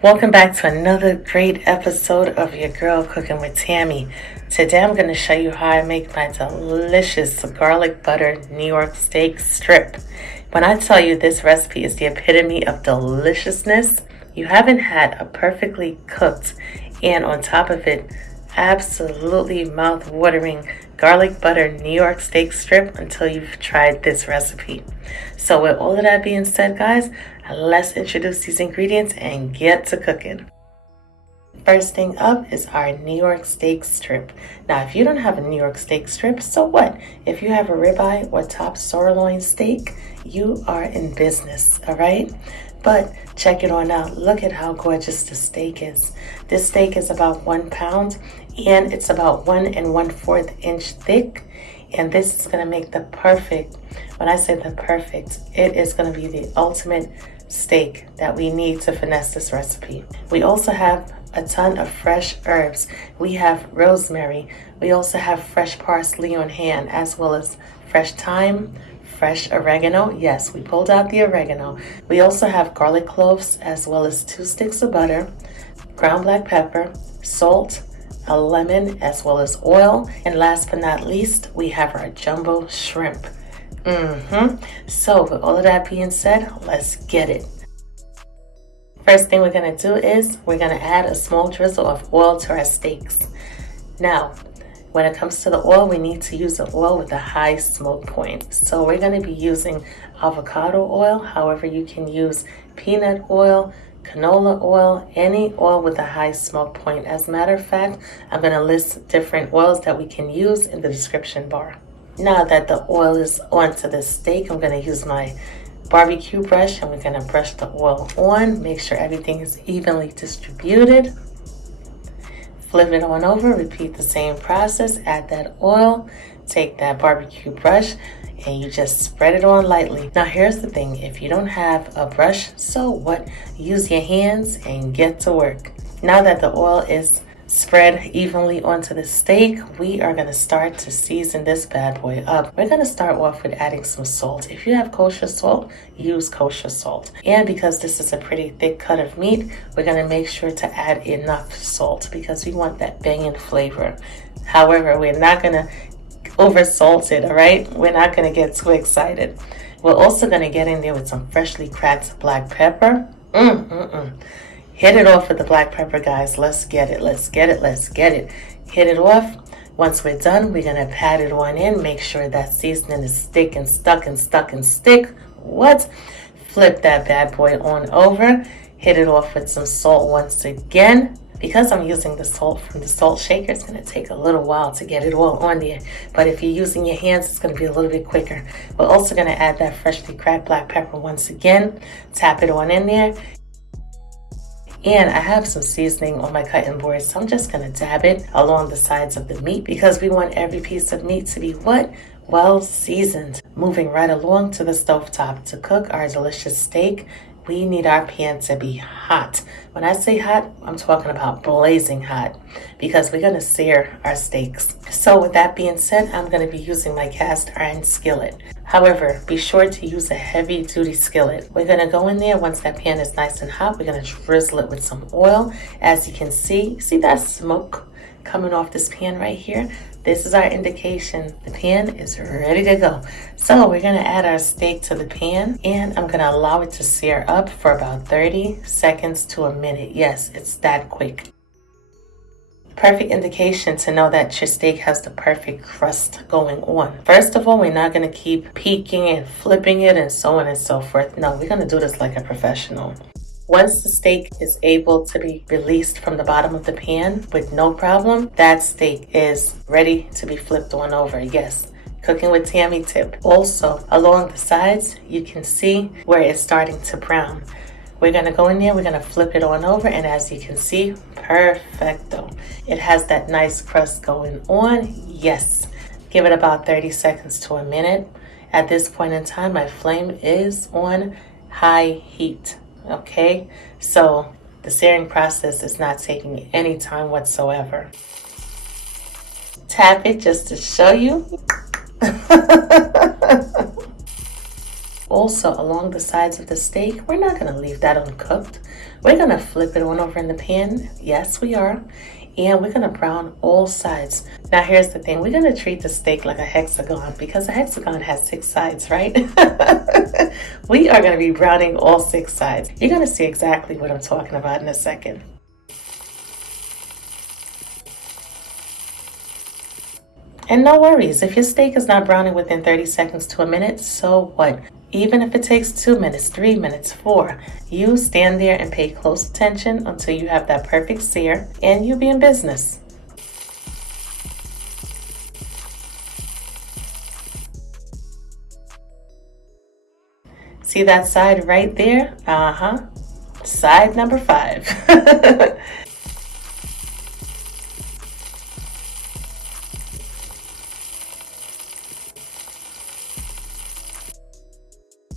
Welcome back to another great episode of Your Girl Cooking with Tammy. Today I'm going to show you how I make my delicious garlic butter New York steak strip. When I tell you this recipe is the epitome of deliciousness, you haven't had a perfectly cooked and on top of it absolutely mouth-watering garlic butter New York steak strip until you've tried this recipe. So with all of that being said, guys, let's introduce these ingredients and get to cooking. First thing up is our New York steak strip. Now, if you don't have a New York steak strip, so what? If you have a ribeye or top sirloin steak, you are in business, all right? But check it on out. Look at how gorgeous the steak is. This steak is about 1 pound and it's about 1 1/4 inch thick. And this is going to make the perfect, when I say the perfect, it is going to be the ultimate steak that we need to finesse this recipe. We also have a ton of fresh herbs. We have rosemary. We also have fresh parsley on hand, as well as fresh thyme, fresh oregano. Yes, we pulled out the oregano. We also have garlic cloves, as well as 2 sticks of butter, ground black pepper, salt, a lemon, as well as oil. And last but not least, we have our jumbo shrimp. So with all of that being said, let's get it. First thing we're going to do is we're going to add a small drizzle of oil to our steaks. Now, when it comes to the oil, we need to use the oil with a high smoke point. So we're going to be using avocado oil. However, you can use peanut oil, canola oil, any oil with a high smoke point. As a matter of fact, I'm going to list different oils that we can use in the description bar. Now that the oil is onto the steak, I'm going to use my barbecue brush and we're going to brush the oil on. Make sure everything is evenly distributed. Flip it on over, repeat the same process, add that oil, take that barbecue brush, and you just spread it on lightly. Now here's the thing, if you don't have a brush, so what? Use your hands and get to work. Now that the oil is spread evenly onto the steak, we are going to start to season this bad boy up. We're going to start off with adding some salt. If you have kosher salt, use kosher salt. And because this is a pretty thick cut of meat, we're going to make sure to add enough salt because we want that banging flavor. However, we're not going to over salt it, all right? We're not going to get too excited. We're also going to get in there with some freshly cracked black pepper. Hit it off with the black pepper, guys. Let's get it. Let's get it. Let's get it. Hit it off. Once we're done, we're going to pat it on in. Make sure that seasoning is thick and stuck and stuck and stick. What? Flip that bad boy on over. Hit it off with some salt once again. Because I'm using the salt from the salt shaker, it's going to take a little while to get it all on there. But if you're using your hands, it's going to be a little bit quicker. We're also going to add that freshly cracked black pepper once again. Tap it on in there. And I have some seasoning on my cutting board, so I'm just going to dab it along the sides of the meat because we want every piece of meat to be what? Well seasoned. Moving right along to the stovetop to cook our delicious steak, we need our pan to be hot. When I say hot, I'm talking about blazing hot because we're going to sear our steaks. So with that being said, I'm going to be using my cast iron skillet. However, be sure to use a heavy duty skillet. We're going to go in there once that pan is nice and hot. We're going to drizzle it with some oil. As you can see that smoke coming off this pan right here? This is our indication the pan is ready to go. So we're going to add our steak to the pan and I'm going to allow it to sear up for about 30 seconds to a minute. Yes, it's that quick. Perfect indication to know that your steak has the perfect crust going on. First of all, we're not going to keep peeking and flipping it and so on and so forth. No, we're going to do this like a professional. Once the steak is able to be released from the bottom of the pan with no problem, that steak is ready to be flipped on over. Yes, cooking with Tammy tip. Also, along the sides, you can see where it's starting to brown. We're going to go in there, we're going to flip it on over, and as you can see, perfecto. It has that nice crust going on. Yes. Give it about 30 seconds to a minute. At this point in time, my flame is on high heat. Okay, so the searing process is not taking any time whatsoever. Tap it just to show you. Also, along the sides of the steak, we're not going to leave that uncooked. We're going to flip it on over in the pan. Yes, we are. And we're going to brown all sides. Now, here's the thing. We're going to treat the steak like a hexagon because a hexagon has 6 sides, right? We are going to be browning all 6 sides. You're going to see exactly what I'm talking about in a second. And no worries, if your steak is not browning within 30 seconds to a minute, so what? Even if it takes 2 minutes, 3 minutes, 4, you stand there and pay close attention until you have that perfect sear, and you'll be in business. See that side right there? Side number 5.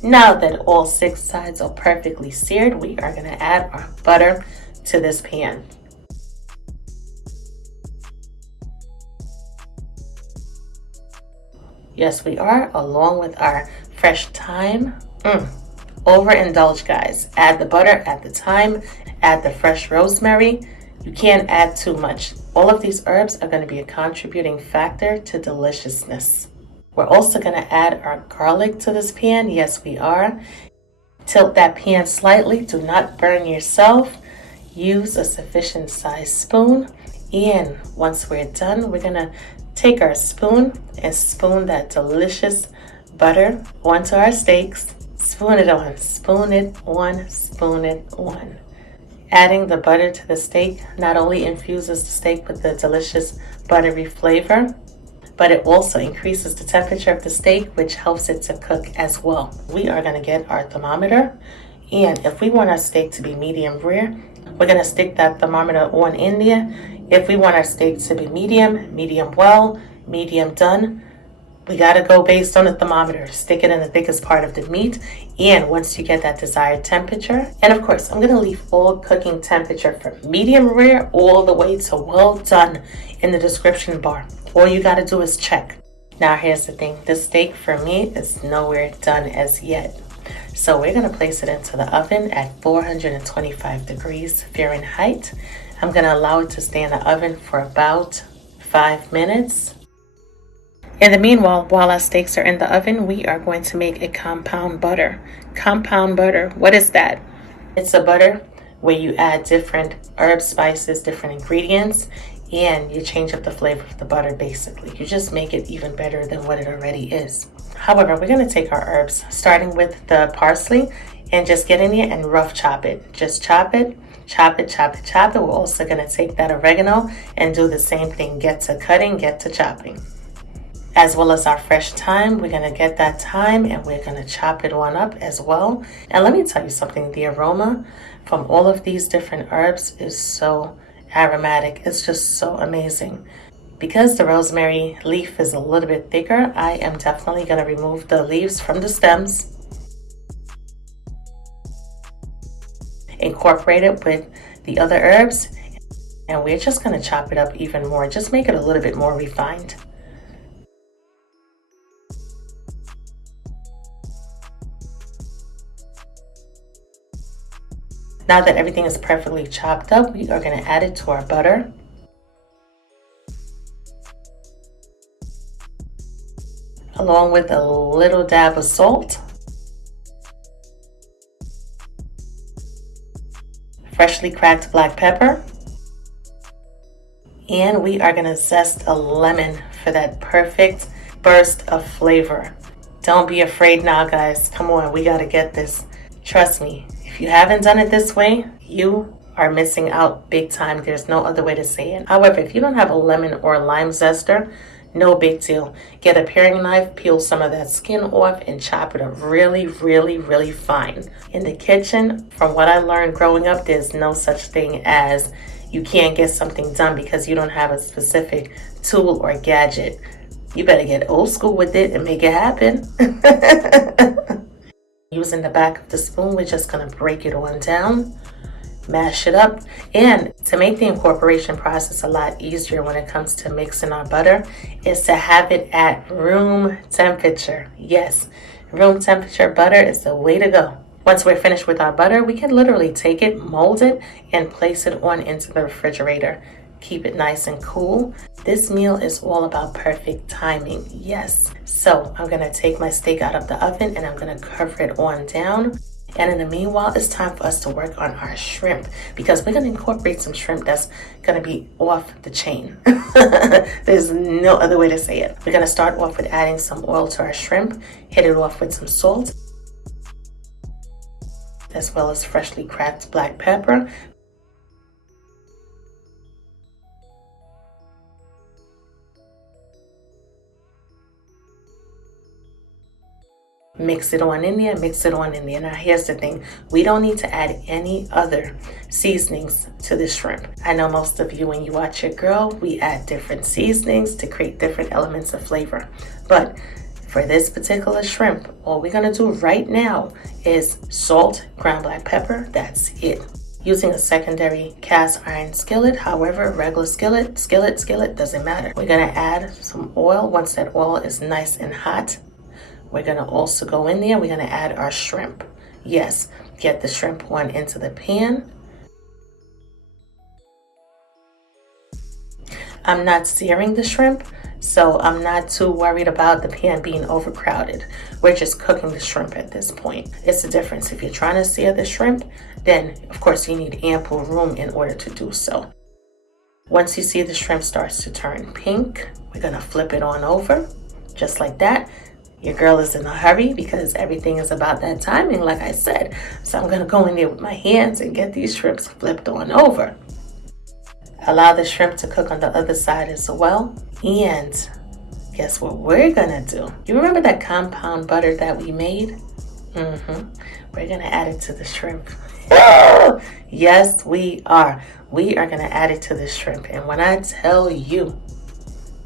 Now that all 6 sides are perfectly seared, we are going to add our butter to this pan. Yes, we are, along with our fresh thyme. Overindulge, guys. Add the butter, add the thyme, add the fresh rosemary. You can't add too much. All of these herbs are going to be a contributing factor to deliciousness. We're also going to add our garlic to this pan. Yes, we are. Tilt that pan slightly. Do not burn yourself. Use a sufficient size spoon. And once we're done, we're going to take our spoon and spoon that delicious butter onto our steaks. Spoon it on, spoon it on, spoon it on. Adding the butter to the steak not only infuses the steak with the delicious buttery flavor, but it also increases the temperature of the steak, which helps it to cook as well. We are going to get our thermometer, and if we want our steak to be medium rare, we're going to stick that thermometer on in there. If we want our steak to be medium, medium well, medium done, we got to go based on the thermometer. Stick it in the thickest part of the meat, and once you get that desired temperature, and of course, I'm going to leave all cooking temperature from medium rare all the way to well done in the description bar. All you got to do is check. Now, here's the thing. This steak for me is nowhere done as yet. So we're going to place it into the oven at 425 degrees Fahrenheit. I'm going to allow it to stay in the oven for about 5 minutes. In the meanwhile, while our steaks are in the oven, we are going to make a compound butter. Compound butter, what is that? It's a butter where you add different herbs, spices, different ingredients, and you change up the flavor of the butter basically. You just make it even better than what it already is. However, we're going to take our herbs, starting with the parsley, and just get in there and rough chop it. Just chop it, chop it, chop it, chop it. We're also going to take that oregano and do the same thing. Get to cutting, get to chopping. As well as our fresh thyme, we're going to get that thyme and we're going to chop it on up as well. And let me tell you something, the aroma from all of these different herbs is so aromatic. It's just so amazing. Because the rosemary leaf is a little bit thicker, I am definitely going to remove the leaves from the stems, incorporate it with the other herbs, and we're just going to chop it up even more. Just make it a little bit more refined. Now that everything is perfectly chopped up, we are going to add it to our butter. Along with a little dab of salt, freshly cracked black pepper, and we are going to zest a lemon for that perfect burst of flavor. Don't be afraid now, guys. Come on, we got to get this. Trust me, if you haven't done it this way, you are missing out big time. There's no other way to say it. However, if you don't have a lemon or a lime zester, no big deal. Get a paring knife, peel some of that skin off, and chop it up really, really, really fine. In the kitchen, from what I learned growing up, there's no such thing as you can't get something done because you don't have a specific tool or gadget. You better get old school with it and make it happen. Using the back of the spoon, we're just going to break it on down, mash it up. And to make the incorporation process a lot easier when it comes to mixing our butter is to have it at room temperature. Yes, Room temperature butter is the way to go. Once we're finished with our butter, we can literally take it, mold it, and place it on into the refrigerator. Keep it nice and cool. This meal is all about perfect timing, yes. So I'm gonna take my steak out of the oven and I'm gonna cover it on down. And in the meanwhile, it's time for us to work on our shrimp because we're gonna incorporate some shrimp that's gonna be off the chain. There's no other way to say it. We're gonna start off with adding some oil to our shrimp, hit it off with some salt, as well as freshly cracked black pepper. Mix it on in there, mix it on in there. Now here's the thing, we don't need to add any other seasonings to the shrimp. I know most of you, when you watch your girl, we add different seasonings to create different elements of flavor. But for this particular shrimp, all we're gonna do right now is salt, ground black pepper, that's it. Using a secondary cast iron skillet, however, regular skillet, doesn't matter. We're gonna add some oil. Once that oil is nice and hot, we're gonna also go in there, we're gonna add our shrimp. Yes, get the shrimp on into the pan. I'm not searing the shrimp, so I'm not too worried about the pan being overcrowded. We're just cooking the shrimp at this point. It's the difference. If you're trying to sear the shrimp, then of course you need ample room in order to do so. Once you see the shrimp starts to turn pink, we're gonna flip it on over, just like that. Your girl is in a hurry because everything is about that timing, like I said. So I'm gonna go in there with my hands and get these shrimps flipped on over. Allow the shrimp to cook on the other side as well. And guess what we're gonna do? You remember that compound butter that we made? We're gonna add it to the shrimp. Yes, we are. We are gonna add it to the shrimp. And when I tell you,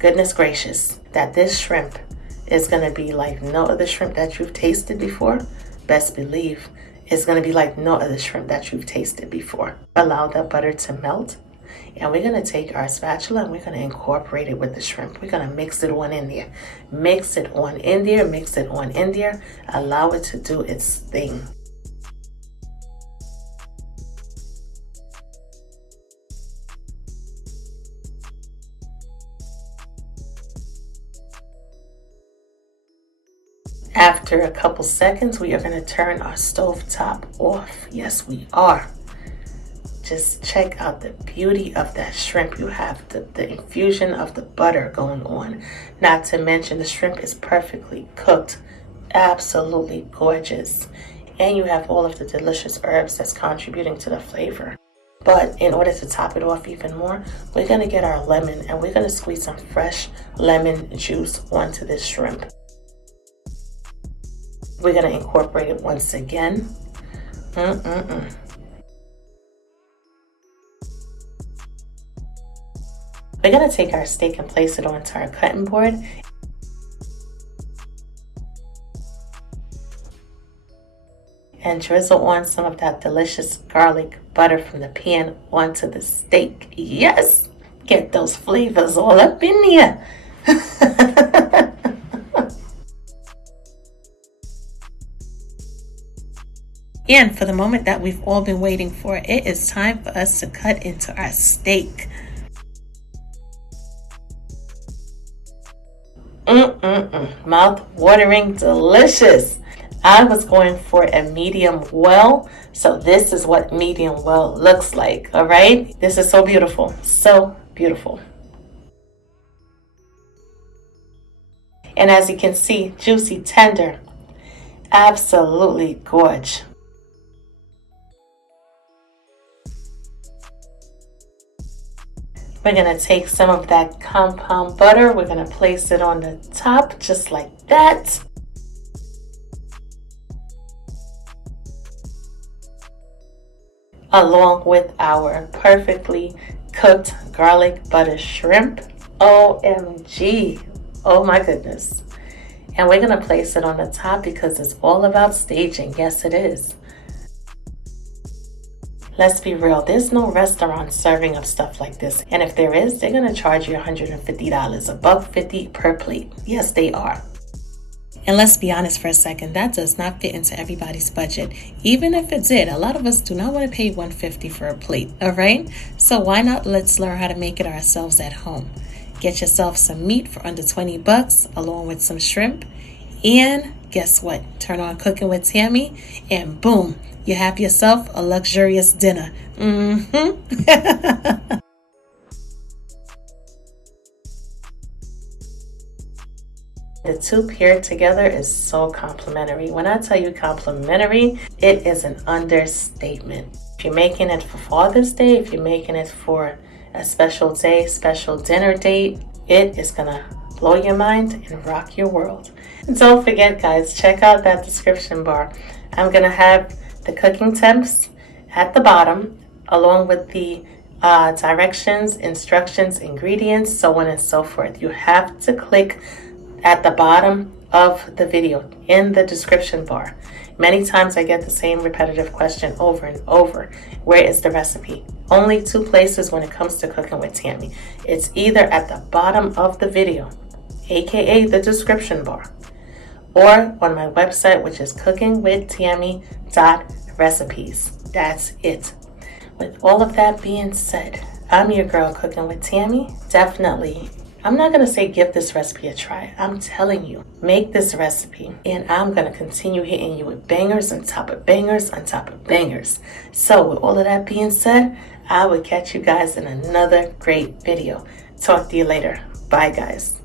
goodness gracious, that this shrimp is gonna be like no other shrimp that you've tasted before, best believe it's gonna be like no other shrimp that you've tasted before. Allow that butter to melt. And we're gonna take our spatula and we're gonna incorporate it with the shrimp. We're gonna mix it on in there. Mix it on in there, mix it on in there. Allow it to do its thing. After a couple seconds, we are gonna turn our stove top off. Yes, we are. Just check out the beauty of that shrimp. You have the infusion of the butter going on. Not to mention the shrimp is perfectly cooked. Absolutely gorgeous. And you have all of the delicious herbs that's contributing to the flavor. But in order to top it off even more, we're gonna get our lemon and we're gonna squeeze some fresh lemon juice onto this shrimp. We're gonna incorporate it once again. We're gonna take our steak and place it onto our cutting board. And drizzle on some of that delicious garlic butter from the pan onto the steak. Yes! Get those flavors all up in there. And for the moment that we've all been waiting for, it is time for us to cut into our steak. Mouth-watering delicious. I was going for a medium well, so this is what medium well looks like, all right? This is so beautiful, so beautiful. And as you can see, juicy, tender, absolutely gorgeous. We're gonna take some of that compound butter, we're gonna place it on the top just like that. Along with our perfectly cooked garlic butter shrimp. OMG, oh my goodness. And we're gonna place it on the top because it's all about staging, yes it is. Let's be real, there's no restaurant serving up stuff like this. And if there is, they're gonna charge you $150, $1.50 per plate. Yes, they are. And let's be honest for a second, that does not fit into everybody's budget. Even if it did, a lot of us do not want to pay $150 for a plate, all right? So why not let's learn how to make it ourselves at home. Get yourself some meat for under $20 along with some shrimp. And guess what? Turn on Cooking with Tammy and boom, you have yourself a luxurious dinner. The two paired together is so complimentary. When I tell you complimentary, it is an understatement. If you're making it for Father's Day, if you're making it for a special day, special dinner date, it is gonna blow your mind and rock your world. And don't forget, guys, check out that description bar. I'm gonna have the cooking temps at the bottom, along with the directions, instructions, ingredients, so on and so forth. You have to click at the bottom of the video in the description bar. Many times I get the same repetitive question over and over. Where is the recipe? Only two places when it comes to Cooking with Tammy. It's either at the bottom of the video, aka the description bar, or on my website, which is cookingwithtammy.recipes. That's it. With all of that being said, I'm your girl Cooking with Tammy. Definitely, I'm not going to say give this recipe a try. I'm telling you, make this recipe, and I'm going to continue hitting you with bangers on top of bangers on top of bangers. So with all of that being said, I will catch you guys in another great video. Talk to you later. Bye, guys.